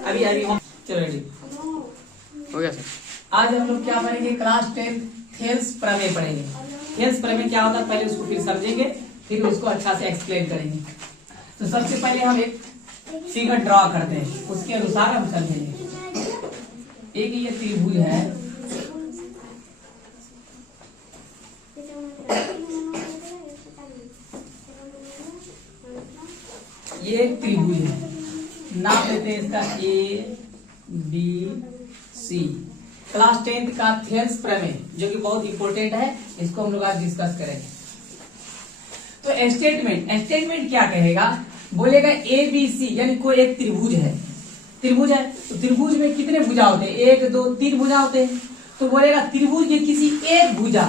अभी अभी हम चलो रेडी हो गया सर। आज हम लोग क्या पढ़ेंगे? क्लास 10 थेल्स प्रमेय पढ़ेंगे। थेल्स प्रमेय क्या होता है पहले उसको फिर समझेंगे, फिर उसको अच्छा से एक्सप्लेन करेंगे। तो सबसे पहले हम एक फिगर ड्रॉ करते हैं, उसके अनुसार हम समझेंगे। एक ये त्रिभुज है, ये एक त्रिभुज है, नाम लेते हैं इसका ABC। क्लास 10th का थेल्स प्रमेय जो कि बहुत इंपॉर्टेंट है, इसको हम लोग आज डिस्कस करेंगे। तो स्टेटमेंट क्या कहेगा? बोलेगा ABC यानी कोई एक त्रिभुज है। त्रिभुज है तो त्रिभुज में कितने भुजा होते हैं? 1 2 3 भुजा होते हैं। तो बोलेगा त्रिभुज के किसी एक भुजा,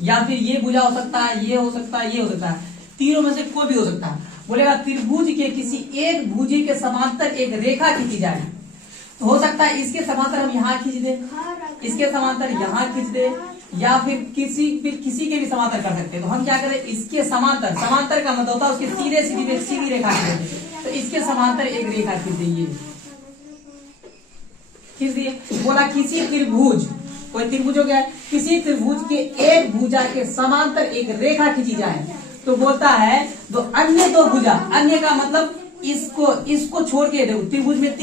या फिर ये भुजा हो सकता है, ये हो सकता है, ये हो सकता है, तीनों में से कोई भी हो सकता है। बोलेगा त्रिभुज के किसी एक भुजे के समांतर एक रेखा खींची जाए। तो हो सकता है इसके समांतर हम यहाँ खींच दे, इसके समांतर यहाँ खींच दे, या फिर किसी के भी समांतर कर सकते हैं। तो हम क्या करें? इसके समांतर का मतलब होता है उसके सीधी रेखा खींच दे। तो इसके समांतर एक रेखा खींच देंगे, खींच दिए। बोला किसी त्रिभुज, कोई त्रिभुज हो गया, किसी त्रिभुज के एक भुजा के समांतर एक रेखा खींची जाए। तो बोलता है तो अन्य दो भुजा, अन्य का मतलब इसको छोड़ के देखो, त्रिभुज में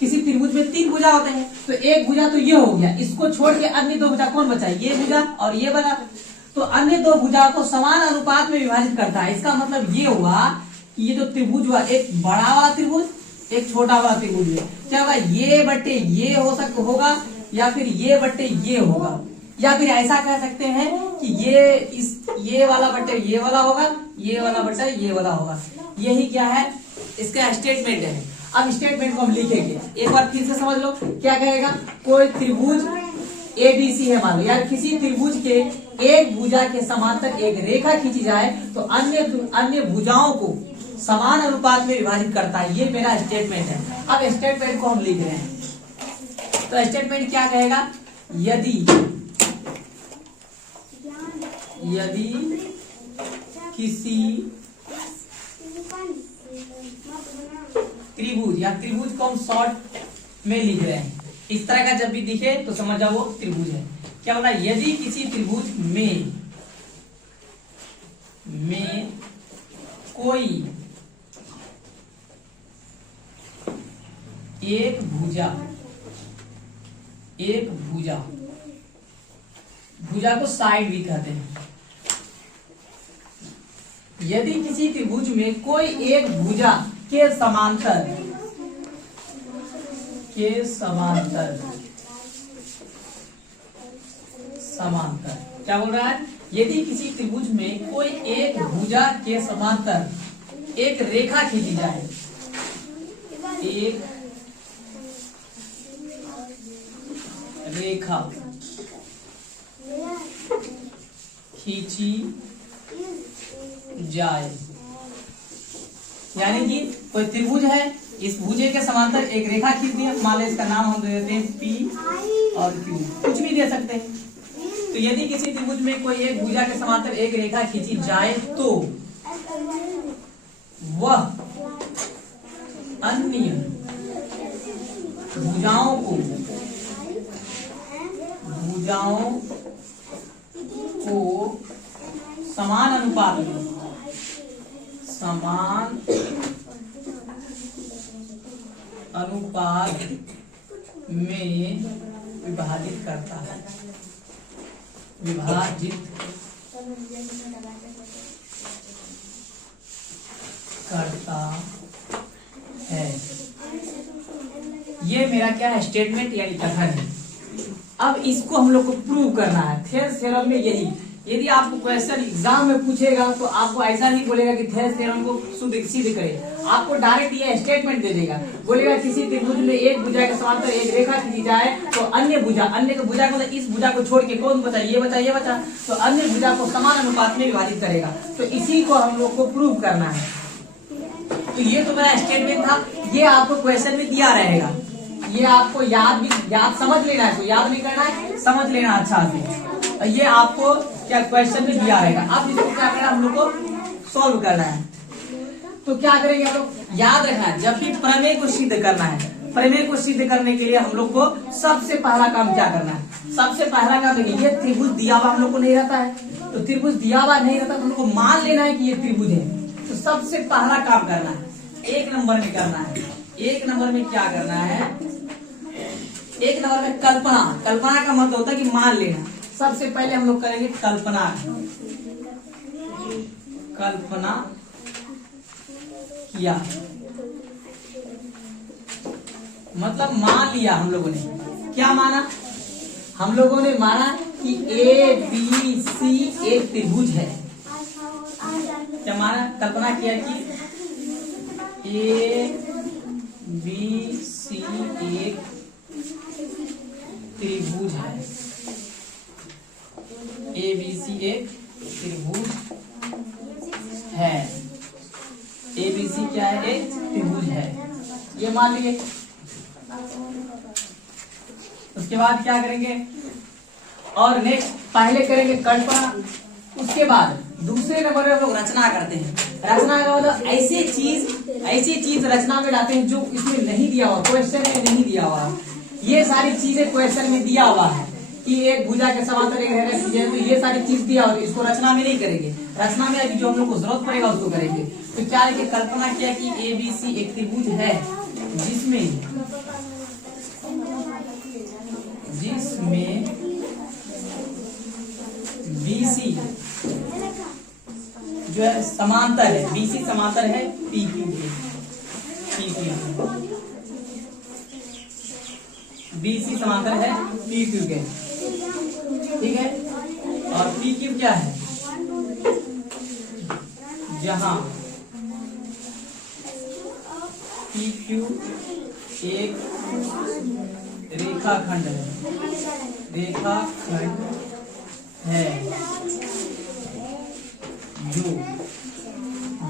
किसी त्रिभुज में 3 भुजा होते हैं। तो एक भुजा तो ये हो गया, इसको छोड़ के अन्य 2 भुजा कौन बचा? ये भुजा और ये बचा। तो अन्य 2 भुजा को समान अनुपात में विभाजित करता है। इसका मतलब ये हुआ कि ये जो त्रिभुज हुआ, एक बड़ा वाला त्रिभुज, एक छोटा वाला त्रिभुज है। क्या होगा? ये बट्टे ये होगा, या फिर ये बट्टे ये होगा, या फिर ऐसा कह सकते हैं कि ये वाला बट्टे ये वाला होगा, ये वाला बट्टा ये वाला होगा। यही क्या है? इसका स्टेटमेंट है। अब स्टेटमेंट को हम लिखेंगे, एक बार फिर से समझ लो। क्या कहेगा? कोई त्रिभुज ABC है मान लो, या किसी त्रिभुज के एक भुजा के समांतर एक रेखा खींची जाए तो अन्य भुजाओं को समान अनुपात में विभाजित करता है। ये मेरा स्टेटमेंट है। अब स्टेटमेंट को हम लिख रहे हैं। तो स्टेटमेंट क्या कहेगा? यदि किसी त्रिभुज, या त्रिभुज को हम शॉर्ट में लिख रहे हैं, इस तरह का जब भी दिखे तो समझ जाओ वो त्रिभुज है। क्या बोला? यदि किसी त्रिभुज में कोई एक भुजा को साइड भी कहते हैं। यदि किसी त्रिभुज में कोई एक भुजा के समांतर क्या बोल रहा है? यदि किसी त्रिभुज में कोई एक भुजा के समांतर एक रेखा खींची जाए, एक रेखा खींची जाए, यानी कि कोई त्रिभुज है, इस भुजे के समांतर एक रेखा खींच दिया, मान लो इसका नाम हम दे देते हैं P और Q, कुछ भी दे सकते हैं। तो यदि किसी त्रिभुज में कोई एक भुजा के समांतर एक रेखा खींची जाए तो वह अन्य भुजाओं को समान अनुपात में विभाजित करता है। ये मेरा क्या है? स्टेटमेंट यानी कथन है। अब इसको हम लोग को प्रूव करना है। थेल्स थ्योरम में यही, यदि आपको क्वेश्चन एग्जाम में पूछेगा तो आपको ऐसा नहीं बोलेगा कि थेल्स थ्योरम को सिद्ध करे, आपको डायरेक्ट ये स्टेटमेंट दे देगा। बोलेगा किसी त्रिभुज में एक भुजा के समांतर एक रेखा खींची जाए तो अन्य का भुजा को, इस भुजा को छोड़ के कौन बचा? ये बचा, तो अन्य भुजा को समान अनुपात में विभाजित करेगा। तो इसी को हम लोग को प्रूव करना है। तो ये तो मेरा स्टेटमेंट था, ये आपको क्वेश्चन में दिया रहेगा। ये आपको याद समझ लेना है, तो याद नहीं करना है, समझ लेना अच्छा से। ये आपको क्या क्वेश्चन में दिया रहेगा। अब इसको क्या करना है? हम लोग को सॉल्व करना है। तो क्या करेंगे हम लोग? याद रखना है, जब भी प्रमेय को सिद्ध करना है प्रमेय को सिद्ध करने के लिए हम लोग को सबसे पहला काम क्या करना है? सबसे पहला काम देखिए, ये त्रिभुज दिया हुआ हम लोग को नहीं रहता है, तो त्रिभुज दिया हुआ नहीं रहता तो हम लोग को मान लेना है कि ये त्रिभुज है। तो सबसे पहला काम करना है, 1 नंबर में करना है। 1 नंबर में क्या करना है? 1 नंबर में कल्पना। कल्पना का मतलब होता है कि मान लेना। सबसे पहले हम लोग करेंगे कल्पना। कल्पना किया मतलब मान लिया हम लोगों ने। क्या माना? हम लोगों ने माना कि ए बी सी एक त्रिभुज है। क्या माना? कल्पना किया कि ए बी सी एक त्रिभुज है। ए बी सी एक त्रिभुज है। ए बी सी क्या है? एक त्रिभुज है, ये मान लिए। उसके बाद क्या करेंगे? और नेक्स्ट पहले करेंगे कल्पना, उसके बाद दूसरे नंबर में हम लोग रचना करते हैं। रचना का मतलब ऐसी चीज रचना में लाते हैं जो इसमें नहीं दिया हुआ, क्वेश्चन में नहीं दिया हुआ। ये सारी चीजें क्वेश्चन में दिया हुआ है कि एक भुजा के समांतर एक रेखा खींची है, तो ये सारी चीज दिया हुआ है, इसको रचना में नहीं करेंगे। रचना में अभी जो हम लोग को जरूरत पड़ेगा उसको करेंगे। तो क्या है कि कल्पना किया कि ए बी सी एक त्रिभुज है जिसमें BC जो है समांतर है, BC समांतर है PQ के। BC समांतर है PQ के, ठीक है। और PQ क्या है? जहां PQ एक रेखाखंड है जो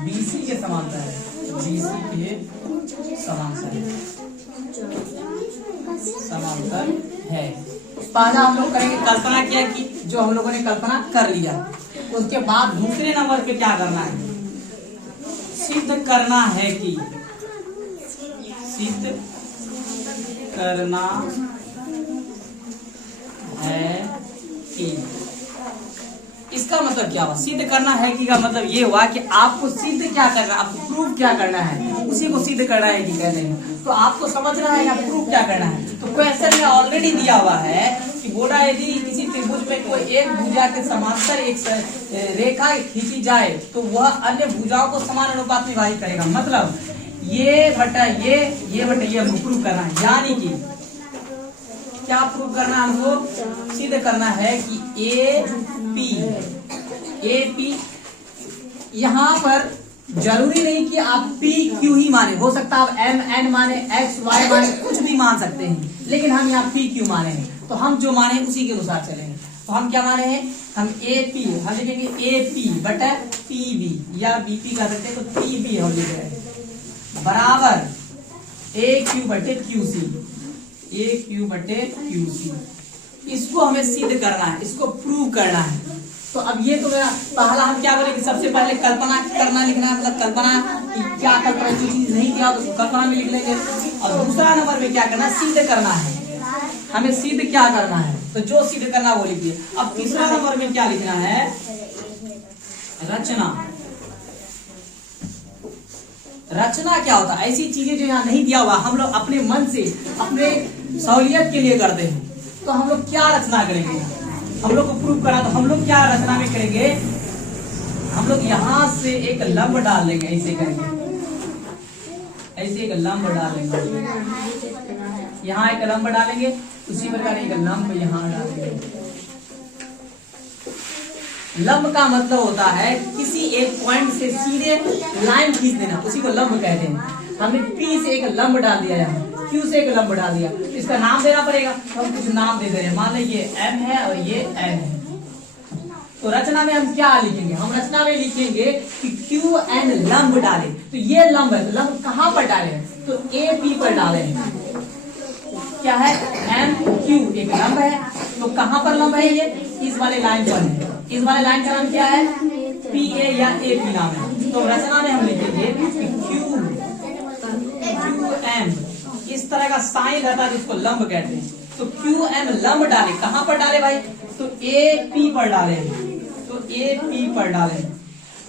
BC के समांतर है, BC के समांतर है। पहला हम लोग करेंगे कल्पना किया कि जो हम लोगों ने कल्पना कर लिया। उसके बाद दूसरे नंबर पे क्या करना है? सिद्ध करना है कि सिद्ध करना है कि। इसका मतलब क्या हुआ? सिद्ध करना है कि का मतलब ये हुआ कि आपको सिद्ध क्या करना है, आपको प्रूफ क्या करना है, उसी को सिद्ध करना है कि कहते हैं। तो आपको समझना है या प्रूफ क्या करना है। तो क्वेश्चन में ऑलरेडी दिया हुआ है कि बोला यदि किसी त्रिभुज में कोई एक भुजा के समांतर एक रेखा खींची जाए तो वह अन्य भुजाओं को समान अनुपात में विभाजित करेगा। मतलब ये बटा ये बटा ये हमको प्रूफ करना है। यानी कि क्या प्रूफ करना है? हमको सिद्ध करना है कि ए पी यहाँ पर जरूरी नहीं कि आप पी क्यू ही माने, हो सकता है आप एम एन माने, एक्स वाई माने, कुछ भी मान सकते हैं, लेकिन हम यहाँ पी क्यू माने हैं तो हम जो माने उसी के अनुसार चलेंगे। तो हम क्या माने हैं? हम ए पी हम लिखेंगे ए पी बटा पी बी या बी पी कर सकते हैं, तो पी बी हम लिख रहे हैं बराबर ए क्यू बटे क्यू सी, ए क्यू बटे क्यू सी। इसको हमें सिद्ध करना है, इसको प्रूव करना है। तो अब ये तो मेरा पहला हम क्या बोलेंगे? सबसे पहले कल्पना करना लिखना है, मतलब कल्पना कि क्या कल्पना की चीज नहीं किया तो कल्पना में लिख लेंगे। और दूसरा नंबर में क्या करना? सिद्ध करना है। हमें सिद्ध क्या करना है? तो जो सिद्ध करना वो लिखिए। अब तीसरा नंबर में क्या लिखना है? रचना। रचना क्या होता है? ऐसी चीजें जो यहाँ नहीं दिया हुआ हम लोग अपने मन से अपने सहूलियत के लिए करते हैं। तो हम लोग क्या रचना करेंगे? हम लोग को प्रूव करा तो हम लोग क्या रचना में करेंगे? हम लोग यहाँ से एक लंब डाल लेंगे, ऐसे करेंगे, ऐसे एक लंब डाल लेंगे, यहाँ एक लंब डालेंगे, उसी प्रकार एक लंब यहाँ डालेंगे। लंब का मतलब होता है किसी एक पॉइंट से सीधे लाइन खींच देना, उसी को लंब कहते हैं। हमने पी से एक लंब डाल दिया, यहाँ क्यू से एक लंब डाल दिया, इसका नाम देना पड़ेगा। तो हम कुछ नाम दे दे रहे हैं, मान लीजिए ये एम है और ये एन है। तो रचना में हम क्या लिखेंगे? हम रचना में लिखेंगे कि क्यू एन लंब डाले। तो ये लंब है, तो लंब कहाँ पर डाले? तो ए पी पर डाले। क्या है? एम क्यू एक लंब है, तो कहाँ पर लंब है? ये इस वाले लाइन पर है। इस वाले लाइन का नाम क्या है? पी ए या ए पी नाम है। तो रचना में हम लिखेंगे कि क्यू एन इस तरह का साइन रहता है जिसको लंब कहते हैं। तो क्यू एम लंब डाले, कहां पर डाले भाई? तो ए पी पर डाले, तो ए पी पर डाले।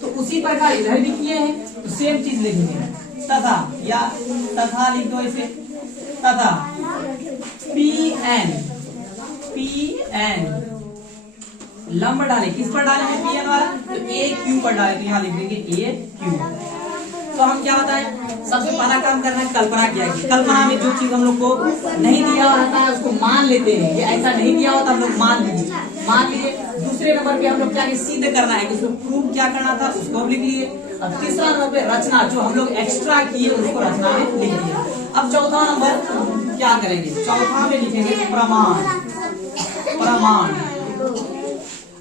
तो उसी प्रकार इधर भी किए हैं, तो सेम चीज लिखेंगे, तथा, या तथा लिख दो इसे, तथा पी एन लंब डाले, किस पर डाले हैं? पी एन वाला, तो ए क्यू पर डाले, तो यहाँ लिख देंगे ए क्यू। तो हम क्या बताएं, सबसे पहला काम करना है कल्पना किया गया। कल्पना में जो चीज हम लोग को नहीं दिया रहता है उसको मान लेते हैं, ये ऐसा नहीं दिया होता हम लोग मान लिए। दूसरे नंबर पे हम लोग क्या सिद्ध करना है कि उसको प्रूव क्या करना था, उसको हम लिख लिए। अब तीसरा नंबर पे रचना, जो हम लोग एक्स्ट्रा किए उसको रचना में लिख दिया। अब चौथा नंबर क्या करेंगे? चौथा में लिखेंगे प्रमाण।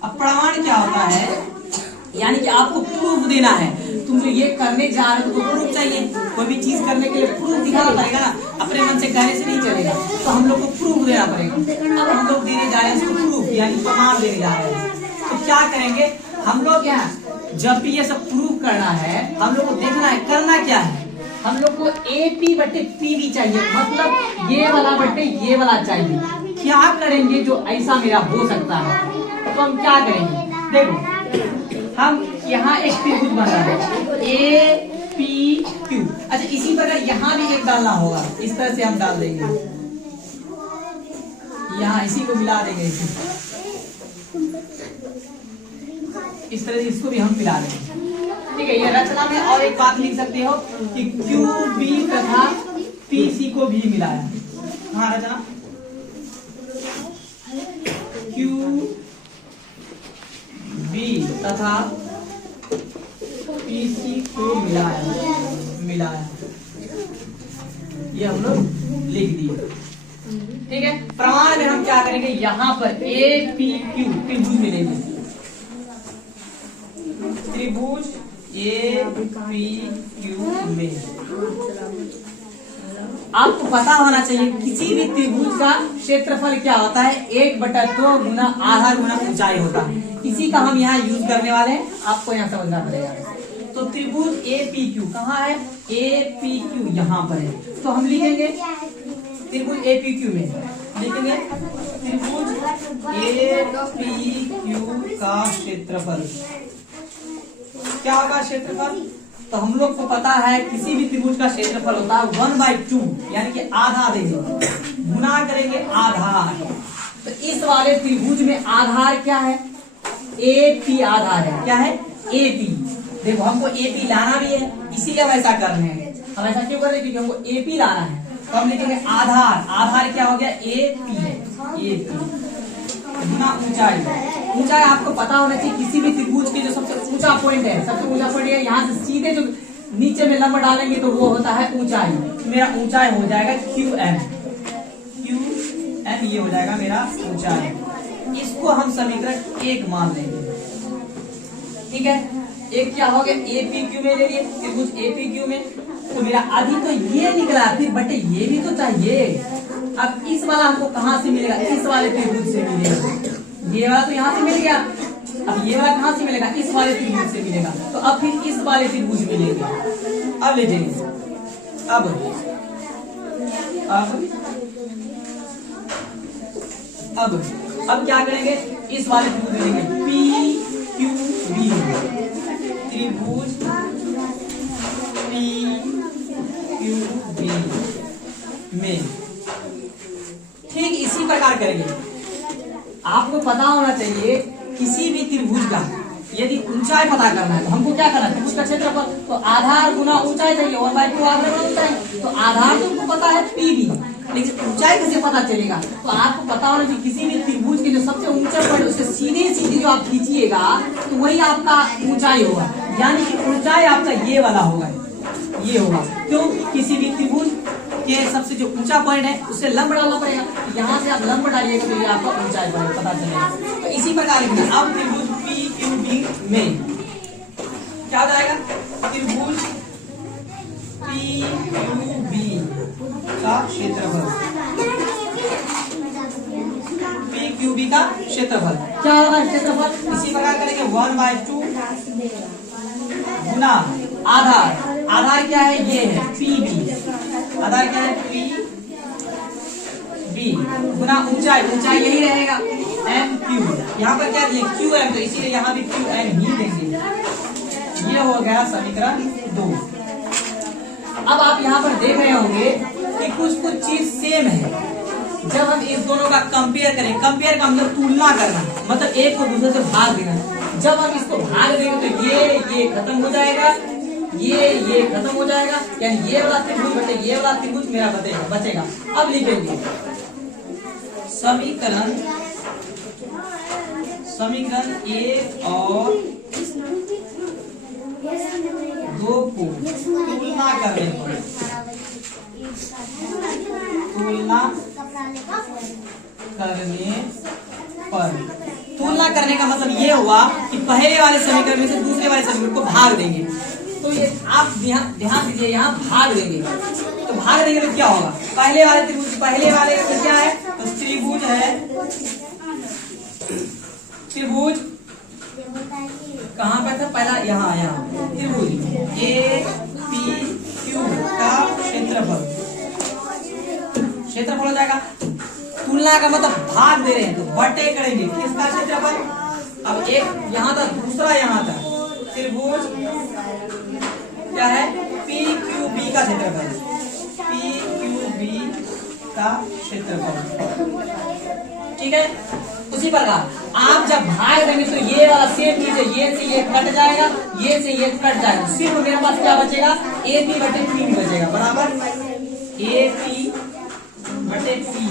अब प्रमाण क्या होता है? यानी कि आपको प्रूफ देना है। तुम जो ये करने जा रहे हो तो प्रूफ चाहिए, कोई भी चीज करने के लिए प्रूफ दिखाना पड़ेगा ना, अपने मन से कहने से नहीं चलेगा, तो हम लोग को प्रूफ देना पड़ेगा। अब हम लोग देने जा रहे हैं उसको प्रूफ, यानी प्रमाण देने जा रहे हैं। तो क्या करेंगे हम लोग? क्या जब भी ये सब प्रूफ करना है, हम लोग को देखना है करना क्या है। हम लोग को ए पी बटे पी भी चाहिए, मतलब ये वाला बटे ये वाला चाहिए। क्या करेंगे जो ऐसा मेरा हो सकता है? तो हम क्या करेंगे? देखो, हम यहाँ एक त्रिभुज बन रहा है ए पी क्यू। अच्छा, इसी प्रकार यहाँ भी एक डालना होगा, इस तरह से हम डाल देंगे, यहाँ इसी को मिला देंगे, इस तरह से इसको भी हम मिला देंगे। ठीक है, ये रचना में और एक बात लिख सकते हो कि क्यू बी तथा पी सी को भी मिलाया। हाँ, रचना क्यू बी तथा पीसी को मिलाया, ये हम लोग लिख दिए। ठीक है, प्रमाण में हम क्या करेंगे? यहाँ पर ए पी क्यू त्रिभुज मिलेंगे, त्रिभुज ए पी क्यू में। आपको पता होना चाहिए किसी भी त्रिभुज का क्षेत्रफल क्या होता है? 1/2 गुना आधार गुना ऊंचाई होता है। इसी का हम यहाँ यूज करने वाले हैं, आपको यहाँ समझना पड़ेगा। तो त्रिभुज ए पी क्यू कहाँ है? ए पी क्यू यहाँ पर है, तो हम लिखेंगे त्रिभुज ए पी क्यू में लिखेंगे त्रिभुज ए पी क्यू का क्षेत्रफल क्या होगा? क्षेत्रफल तो हम लोग को पता है किसी भी त्रिभुज का क्षेत्रफल होता है 1/2, यानी कि आधा देंगे, गुना करेंगे आधार। तो इस वाले त्रिभुज में आधार क्या है? ए पी आधार है। क्या है? A P. देखो, हमको ए पी लाना भी है, इसीलिए हम ऐसा कर रहे हैं। हम ऐसा क्यों कर रहे हैं? क्योंकि हमको ए पी लाना है। तो हम लिखेंगे आधार, आधार क्या हो गया? ए पी है, ए पी गुना ऊंचाई। ऊंचाई आपको पता होना चाहिए, किसी भी त्रिभुज के जो सबसे ऊंचा पॉइंट है, सबसे ऊंचा पॉइंट है, यहाँ से सीधे जो नीचे में लंब डालेंगे तो वो होता है ऊंचाई। मेरा ऊंचाई हो जाएगा क्यू एम, ये हो जाएगा मेरा ऊंचाई। इसको हम समीकरण 1 मान लेंगे। ठीक है, एक क्या हो गया? ए पी क्यू में ले लिए, त्रिभुज ए पी क्यू में। तो मेरा अभी तो ये निकला, फिर बटे ये भी तो चाहिए। अब इस वाला हमको कहाँ से मिलेगा? इस वाले त्रिभुज से मिलेगा। ये वाला तो यहाँ से मिल गया, अब ये वाला कहाँ से मिलेगा? इस वाले त्रिभुज से मिलेगा। तो अब फिर इस वाले त्रिभुज मिलेंगे। अब ले जाएंगे, अब क्या करेंगे? इस वाले त्रिभुज लेंगे पी क्यू बी, त्रिभुज पी क्यू बी में। ठीक इसी प्रकार करेंगे। आपको पता होना चाहिए किसी भी त्रिभुज का यदि ऊंचाई पता करना है तो हमको क्या करना है? त्रिभुज का क्षेत्रफल, तो आधार गुना ऊंचाई चाहिए, 1/2 आधार गुना ऊंचाई। तो आधार तो हमको पता है पी बी, लेकिन ऊंचाई कैसे पता चलेगा? तो आपको पता होना चाहिए किसी भी त्रिभुज के जो सबसे ऊंचा पॉइंट उससे सीधे सीधे जो आप खींचिएगा तो वही आपका ऊंचाई होगा, यानी कि ऊंचाई आपका ये वाला होगा, ये होगा। क्यों? किसी भी त्रिभुज के सबसे जो ऊंचा पॉइंट है उससे लंब डालना पड़ेगा। यहाँ से आप लंब डालिएगा तो ये आपका ऊंचाई पता चलेगा। तो इसी प्रकार अब त्रिभुज पी क्यू बी में क्या हो जाएगा? त्रिभुज पी क्यू बी का क्षेत्रफल, पी क्यू बी का क्षेत्रफल क्या होगा? क्षेत्रफल इसी प्रकार करेंगे 1/2 गुना आधार। आधार क्या है? ये है पी बी। आधार क्या है? पी बी गुना ऊंचाई, ऊंचाई यही रहेगा एम क्यू। यहाँ पर क्या दिया क्यू एम, तो इसीलिए यहाँ भी क्यू एम ही देंगे। ये हो गया समीकरण 2। अब आप यहाँ पर देख रहे होंगे कि कुछ कुछ चीज सेम है। जब हम इस दोनों का कंपेयर करें, कंपेयर का मतलब तुलना करना, मतलब एक को दूसरे से भाग देना। जब हम इसको भाग देंगे तो ये खत्म हो जाएगा, ये खत्म हो जाएगा, यानी ये वाला त्रिभुज बटे ये वाला त्रिभुज मेरा बचेगा। अब लिखेंगे समीकरण 1 और 2 को तुलना करने पर, तुलना करने का मतलब ये हुआ कि पहले वाले समीकरण में से दूसरे वाले समीकरण को भाग देंगे। तो ये आप ध्यान दीजिए, यहाँ भाग देंगे तो भाग देंगे तो क्या होगा, पहले वाले त्रिभुज, पहले वाले का क्या है तो त्रिभुज है, त्रिभुज कहाँ पे था पहला, यहाँ त्रिभुज ए पी क्यू का क्षेत्रफल हो जाएगा। तुलना का मतलब भाग दे रहे हैं तो बटे करेंगे किसका क्षेत्रफल। अब एक यहाँ था, दूसरा यहाँ था, त्रिभुज क्या है पी क्यू बी का क्षेत्रफल, पी क्यू बी का क्षेत्रफल, ठीक है। उसी प्रकार आप जब भाग देंगे तो ये वाला सेम चीज है, ये से ये कट जाएगा, ये से ये कट जाएगा, सिर्फ मेरे पास क्या बचेगा ए पी बटे पी भी बचेगा, बराबर ए पी बटे पी।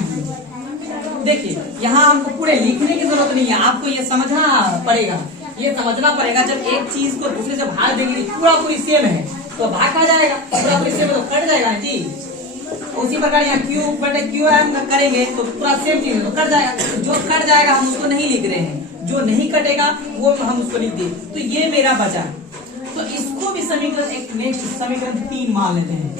देखिए यहाँ हमको पूरे लिखने की जरूरत नहीं है, आपको ये समझना पड़ेगा, ये समझना पड़ेगा। जब एक चीज को दूसरे से भाग देंगे पूरा पूरी सेम है तो भाग खा जाएगा, पूरा पूरी सेम है तो कट जाएगा जी। उसी प्रकार यहाँ क्यू बटे क्यू एम करेंगे तो पूरा सेम चीज है तो कट जाएगा। जो कट जाएगा हम उसको नहीं लिख रहे हैं, जो नहीं कटेगा वो हम उसको लिख दे। तो ये मेरा बचा, तो इसको भी समीकरण एक नेक्स्ट समीकरण 3 मान लेते हैं।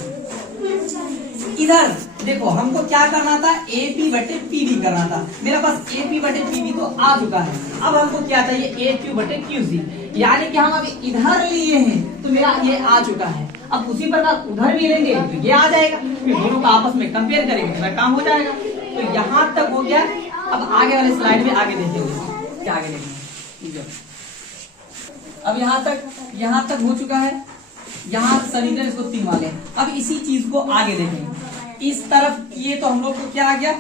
इधर देखो हमको क्या करना था, ए पी बटे पी डी करना था, मेरा पास ए पी बटे पी डी तो आ चुका है। अब हमको क्या चाहिए ए क्यू बटे क्यू सी, यानी कि हम अभी इधर लिए हैं तो मेरा ये आ चुका है। अब उसी प्रकार उधर भी लेंगे तो ये आ जाएगा, फिर दोनों का आपस में कंपेयर करेंगे तो काम हो जाएगा। तो यहाँ तक हो गया। अब आगे वाले स्लाइड में आगे देखेंगे क्या आगे देखेंगे। अब यहाँ तक हो चुका है, यहाँ समीकरण इसको 3 वाले। अब इसी चीज को आगे देखेंगे, इस तरफ ये तो हम लोग को क्या आ गया।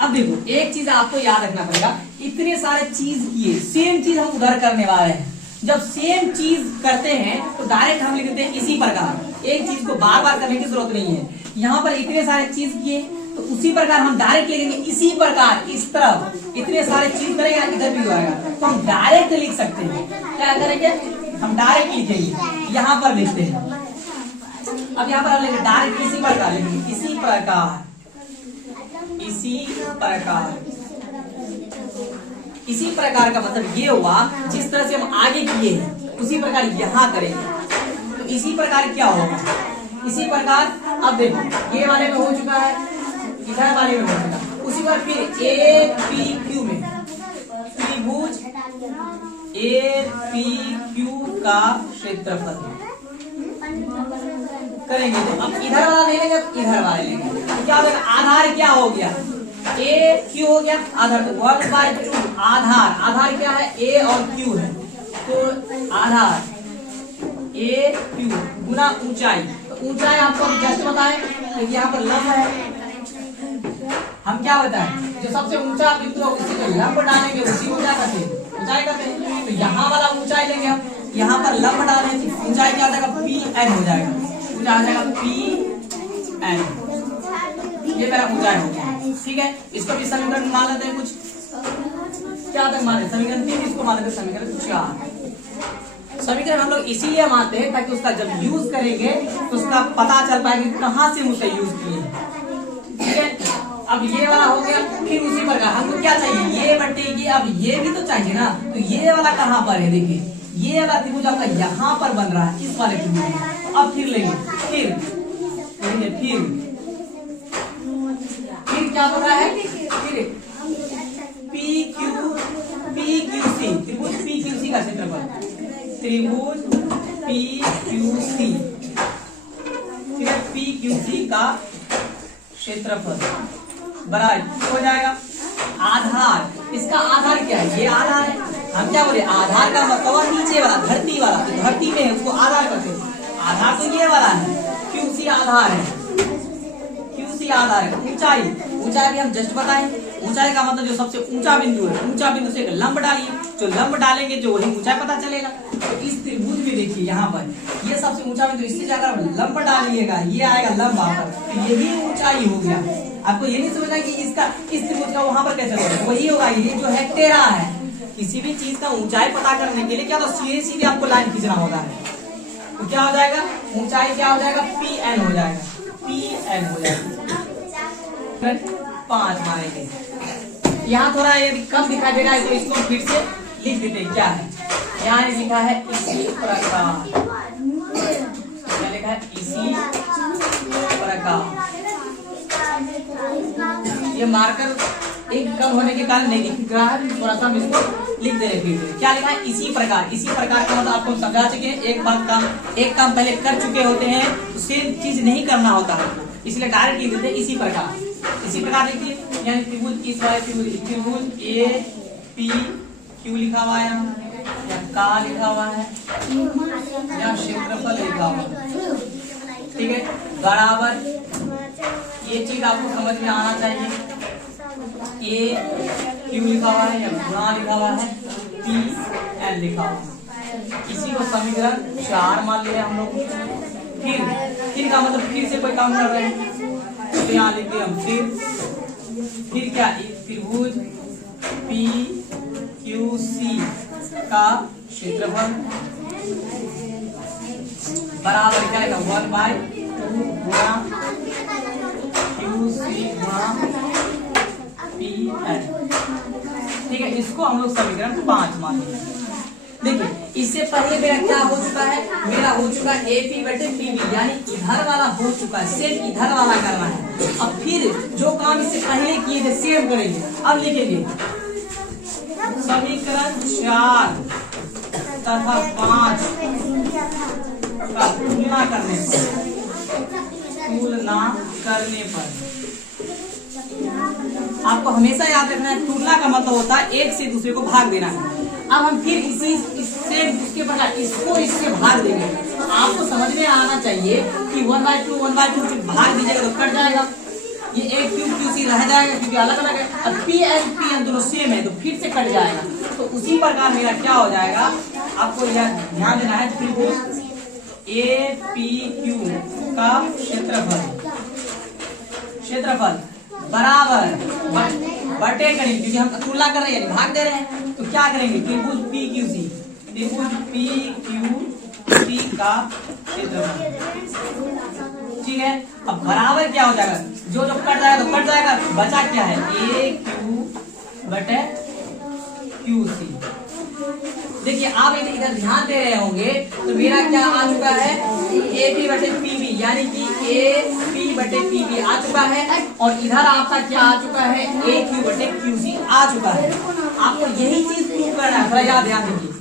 अब देखो एक चीज आपको याद रखना पड़ेगा, इतने सारे चीज किए, सेम चीज हम उधर करने वाले हैं। जब सेम चीज करते हैं तो डायरेक्ट हम लिख देते हैं इसी प्रकार, एक चीज को बार बार करने की जरूरत नहीं है। यहाँ पर इतने सारे चीज किए तो उसी प्रकार हम डायरेक्ट लिखेंगे इसी प्रकार, इस तरफ इतने सारे चीज करेंगे इधर भी होगा तो हम डायरेक्ट लिख सकते हैं। क्या करेंगे हम डायरेक्ट लिखेंगे, यहाँ पर लिखते हैं। अब यहाँ पर हम लिखेंगे डायरेक्ट इसी प्रकार लिखेंगे, इसी प्रकार, इसी प्रकार। इसी प्रकार का मतलब ये हुआ जिस तरह से हम आगे किए हैं उसी प्रकार यहाँ करेंगे तो इसी प्रकार क्या होगा, इसी प्रकार। अब देखो ये वाले में हो चुका है, इधर वाले में हो चुका है। उसी पर फिर ए पी क्यू में त्रिभुज ए पी क्यू का क्षेत्रफल करेंगे। तो अब इधर वाला नहीं लेंगे, इधर वाले लेंगे। क्या होगा, आधार क्या हो गया, ए क्यू हो गया, आधार तो 1/2 आधार, आधार क्या है ए और क्यू है तो आधार ए क्यू गुना ऊंचाई। तो ऊंचाई आपको कैसे बताएं, तो यहाँ पर लंब है, हम क्या बताएं जो सबसे ऊंचा बिंदु है उसी पे लंब डालेंगे, उसी को क्या कहते हैं ऊंचाई कहते हैं। तो यहाँ वाला ऊंचाई लेंगे हम, यहाँ पर लंब डालेंगे, ऊंचाई क्या हो जाएगा पी एन हो जाएगा, ऊंचाई आ जाएगा पी एन। ये मेरा ऊंचाई हो गया, ठीक है। इसको भी समीकरण मान लेते हैं, कुछ क्या तक माने समीकरण 3, इसको मान लेते समीकरण 4। समीकरण हम लोग इसीलिए मानते हैं ताकि उसका जब यूज करेंगे तो उसका पता चल पाए कि कहाँ से उसे यूज किए, ठीक है। अब ये वाला हो गया, फिर उसी प्रकार हमको क्या चाहिए ये बटे ये, अब ये भी तो चाहिए ना। तो ये वाला कहाँ पर है, देखिए ये वाला त्रिभुज आपका यहाँ पर बन रहा है, इस वाले त्रिभुज। अब फिर लेंगे, फिर क्या बन रहा है, फिर पी क्यू सी, त्रिभुज पी क्यू सी का क्षेत्रफल, त्रिभुज पी क्यू सी, ठीक है, पी क्यू सी का क्षेत्रफल। बराबर हो जाएगा। आधार, इसका आधार क्या है? ये आधार है। हम क्या बोले? आधार का मतलब नीचे वाला, धरती वाला। तो धरती में उसको आधार कहते हैं। आधार तो ये वाला है, क्यूसी आधार है, क्यूसी आधार है। ऊंचाई, ऊंचाई भी हम जस्ट बताएं। ऊंचाई का मतलब जो सबसे ऊंचा बिंदु है, ऊंचा बिंदु से एक लंब डालिए, जो लंब डालेंगे जो वही ऊंचाई पता चलेगा। तो इस त्रिभुज में देखिए यहाँ पर ये सबसे ऊंचा बिंदु, इससे जाकर लंब डालिएगा, ये आएगा लंब आकर, तो यही ऊंचाई हो गया। आपको ये नहीं समझना कि इसका इस त्रिभुज का वहां पर कैसे होगा, वही होगा। ये जो है टेढ़ा है। किसी भी चीज का ऊंचाई पता करने के लिए क्या तो सीधे सीधे आपको लाइन खींचना होता है। तो क्या हो जाएगा? ऊंचाई क्या हो जाएगा? पी एन हो जाएगा, पी एन हो जाएगा। 5 मानेंगे। यहाँ थोड़ा यदि कम दिखाई दे रहा है तो इसको फिर से लिख देते हैं। क्या है यहाँ लिखा है? इसी प्रकार। क्या लिखा है? इसी प्रकार। ये मार्कर एक कम होने के कारण नहीं दिख रहा है, थोड़ा सा हम इसको लिख दे रहे हैं। क्या लिखा है? इसी प्रकार। इसी प्रकार का मतलब आपको समझा चुके हैं। एक काम पहले कर चुके होते हैं तो सेम चीज नहीं करना होता है, इसलिए डायरेक्ट लिख देते हैं इसी प्रकार। इसी प्रकार देखिए, यानी त्रिभुज इस वाले त्रिभुज ए पी क्यू लिखा हुआ है, या का लिखा हुआ है, या क्षेत्रफल लिखा हुआ है। ठीक है, बराबर ये चीज आपको समझ में आना चाहिए। ए क्यू लिखा हुआ है या गुणा लिखा हुआ है, पी एन लिखा हुआ है। इसी को समीकरण 4 मान लिया हम लोग। फिर का मतलब फिर से कोई काम कर रहे हैं तो यहाँ लिखते हम फिर क्या? त्रिभुज पी क्यू सी का क्षेत्रफल बराबर क्या है? 1/2 गुणा क्यू सी गुणा पी एन। ठीक है, इसको हम लोग समीकरण 5 मान लेंगे। देखिए, इससे पहले मेरा क्या हो चुका है? मेरा हो चुका है ए पी बटे पी बी, यानी इधर वाला हो चुका है। सेम इधर वाला करना है। अब फिर जो काम इससे पहले किए थे सेम करेंगे। अब लिखेंगे समीकरण 4 तथा 5 का तुलना करने पर आपको हमेशा याद रखना है, तुलना का मतलब होता है एक से दूसरे को भाग देना है। अब हम फिर इससे उसके बजाय इसको इससे भाग देंगे। तो आपको समझ में आना चाहिए कि 1/2 से भाग दीजिएगा तो कट जाएगा। ये एक क्यूब क्यू सी रह जाएगा क्योंकि अलग अलग है। अब पी एन दोनों सेम है तो फिर से कट जाएगा। तो उसी प्रकार मेरा क्या हो जाएगा, आपको यह ध्यान देना है। त्रिभुज ए पी क्यू का क्षेत्रफल बराबर बटे करेंगे, क्योंकि हम तुलना कर रहे हैं, भाग दे रहे हैं। तो क्या करेंगे? त्रिभुज पी क्यू सी, त्रिभुज पी क्यू सी का क्षेत्रफल। ठीक है, अब बराबर क्या हो जाएगा? जो कट जाएगा तो कट जाएगा, बचा क्या है? ए क्यू बटे क्यू सी। देखिए, आप इधर ध्यान दे रहे होंगे तो मेरा क्या आ चुका है? ए पी बटे पी बी, यानी कि ए पी बटे पी बी आ चुका है। और इधर आपका क्या आ चुका है? ए क्यू बटे क्यू सी आ चुका है। आपको यही चीज प्रूव करना है, थोड़ा याद ध्यान दीजिए।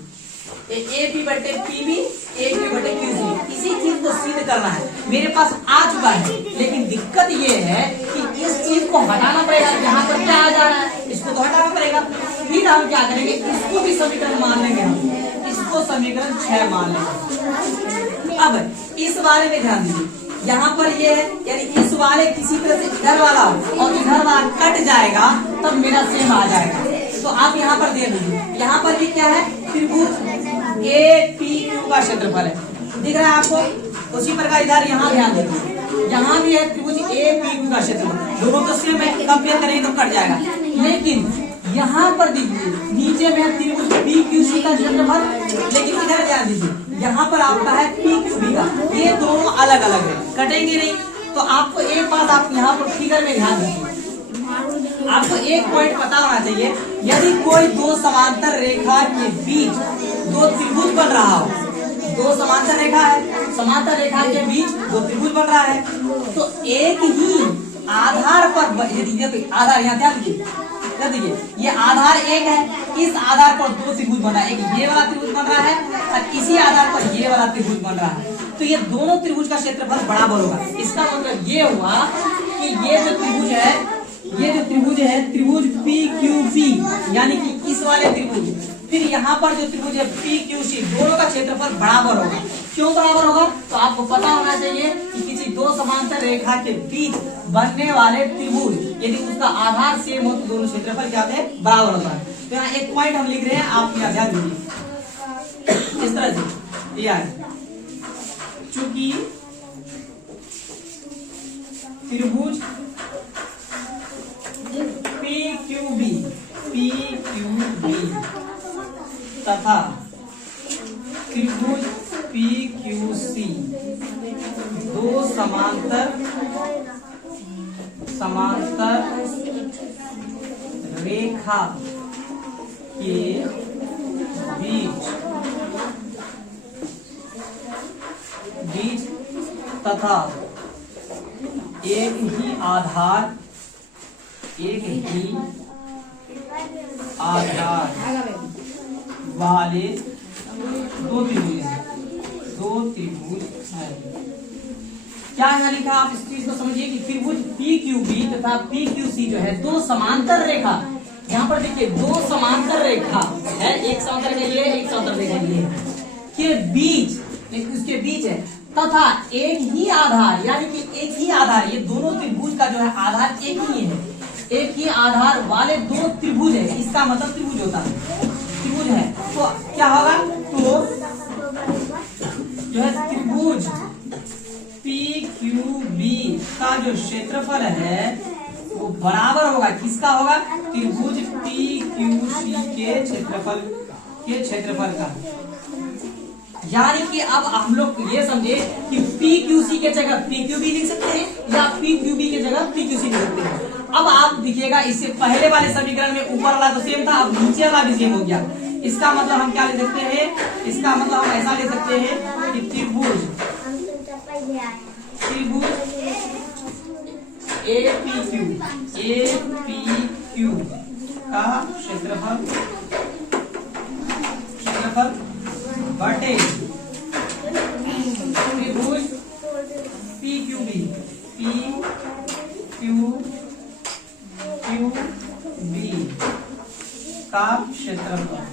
ए पी बटे पी बी, ए क्यू बटे क्यू सी, इसी चीज को सिद्ध करना है। मेरे पास आ चुका है, लेकिन दिक्कत ये है कि इस चीज को हटाना पड़ेगा। यहाँ पर क्या आ जा रहा है? इसको तो हटाना पड़ेगा। फिर हम क्या करेंगे? इसको भी समीकरण मान लेंगे, हम इसको समीकरण 6 मान लेंगे। अब इस वाले में ध्यान दीजिए, यहाँ पर ये है, यानी इस वाले किसी तरह से इधर वाला और इधर वाला कट जाएगा तब मेरा सेम आ जाएगा। तो आप यहाँ पर दे दीजिए, यहाँ पर भी क्या है? त्रिभुज ए पी क्यू का क्षेत्रफल है, दिख रहा है आपको। उसी प्रकार इधर यहाँ ध्यान दीजिए, यहाँ भी है त्रिभुज ए पी क्यू का क्षेत्रफल। दोनों तो सेम है, कंपेयर करेंगे तो कट जाएगा। लेकिन यहाँ पर दीजिए, नीचे में है त्रिभुज पी क्यू सी का क्षेत्रफल, लेकिन इधर ध्यान दीजिए, यहाँ पर आपका है पी क्यू बी का। ये दोनों अलग अलग है, कटेंगे नहीं। तो आपको एक बात आप यहाँ पर फिगर में ध्यान दीजिए, आपको एक पॉइंट पता होना चाहिए। यदि कोई दो समांतर रेखा के बीच दो त्रिभुज बन रहा हो, दो समांतर रेखा है, समांतर रेखा के बीच दो त्रिभुज बन रहा है, तो एक ही आधार पर आधार यहाँ ध्यान दीजिए, ये आधार एक है, इस आधार पर दो त्रिभुज बन रहा है। एक ये वाला त्रिभुज बन रहा है और इसी आधार पर ये वाला त्रिभुज बन रहा है। तो ये दोनों त्रिभुज का क्षेत्रफल बराबर होगा। इसका मतलब ये हुआ कि ये जो त्रिभुज है, ये जो बी, यानी कि इस वाले त्रिभुज, फिर यहाँ पर जो त्रिभुज है पी क्यू सी, दोनों का क्षेत्रफल बराबर होगा। क्यों बराबर होगा? तो आपको पता होना चाहिए कि किसी दो समांतर रेखा के बीच बनने वाले त्रिभुज यदि उसका आधार सेम हो तो दोनों क्षेत्रफल क्या होते हैं? बराबर होता है। तो यहाँ एक पॉइंट हम लिख रहे हैं, आप यहाँ ध्यान दीजिए। इस तरह से यह है, चूंकि त्रिभुज PQB तथा त्रिभुज PQC दो समांतर रेखा के बीच तथा एक ही आधार वाले दो त्रिभुज है। क्या यहाँ लिखा? आप इस चीज को समझिए कि त्रिभुज PQB तथा PQC जो है दो समांतर रेखा, यहाँ पर देखिए दो समांतर रेखा है, एक समांतर रेखा ये, एक समांतर रेखा ये के बीच, उसके बीच है, तथा एक ही आधार, यानी कि एक ही आधार, ये दोनों त्रिभुज का जो है आधार एक ही है, एक ही आधार वाले दो त्रिभुज है। इसका मतलब त्रिभुज होता है, त्रिभुज है तो क्या होगा? तो जो है त्रिभुज PQB का जो क्षेत्रफल है वो बराबर होगा, किसका होगा? त्रिभुज PQC के क्षेत्रफल का। यानी कि अब हम लोग ये समझे कि PQC के जगह PQB लिख सकते हैं या PQB के जगह PQC लिख सकते हैं। अब आप देखिएगा, इससे पहले वाले समीकरण में ऊपर वाला तो सेम था, अब नीचे वाला भी सेम हो गया। इसका मतलब हम क्या ले सकते हैं? इसका मतलब हम ऐसा ले सकते हैं कि त्रिभुज APQ का क्षेत्रफल बटे त्रिभुज PQB का क्षेत्रफल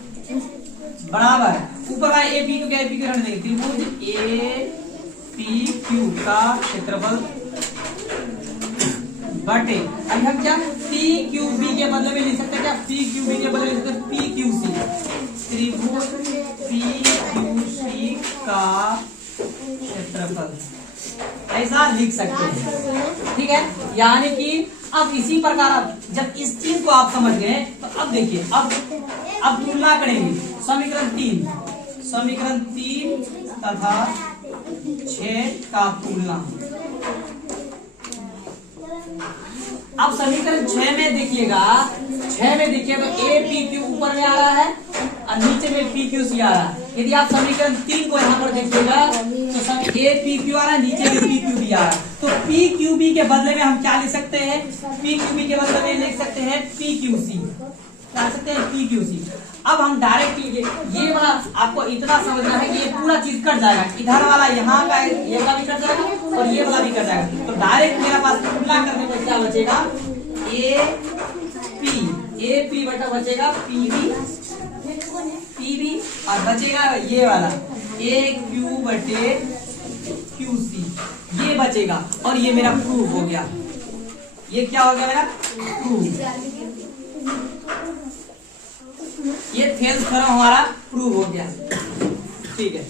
बराबर, ऊपर का APQ क्या, APQ रहने देंगे, त्रिभुज APQ का क्षेत्रफल बटे, अभी हम क्या PQB के बदले में लिख सकते हैं? क्या PQB के बदले में लिख सकते हैं? PQC, त्रिभुज PQC का क्षेत्रफल, ऐसा लिख सकते हैं। ठीक है, यानी कि अब इसी प्रकार अब जब इस चीज को आप समझ गए तो अब देखिए, अब तुलना करेंगे समीकरण 3 तथा 6 का तुलना। अब समीकरण 6 में देखिएगा, तो APQ ऊपर में आ रहा है और नीचे में PQC आ रहा है। यदि आप समीकरण 3 को यहाँ पर देखिएगा तो APQ आ रहा है, नीचे में PQB आ रहा है। तो PQB के बदले में हम क्या लिख सकते हैं? PQB के बदले में लिख सकते हैं PQC, क्या सकते हैं? PQC। अब हम डायरेक्ट ये वाला आपको इतना समझना है कि ये पूरा चीज कट जाएगा, इधर वाला यहाँ का ये वाला भी कट जाएगा और ये वाला भी कट जाएगा। तो डायरेक्ट मेरा पास तुलना करने पर क्या बचेगा? AP बटा बचेगा PB और बचेगा ये वाला AQ बटे QC, ये बचेगा और ये मेरा प्रूफ हो गया। ये क्या हो गया मेरा? प्रूफ। ये थेल्स थ्योरम हमारा प्रूव हो गया। ठीक है,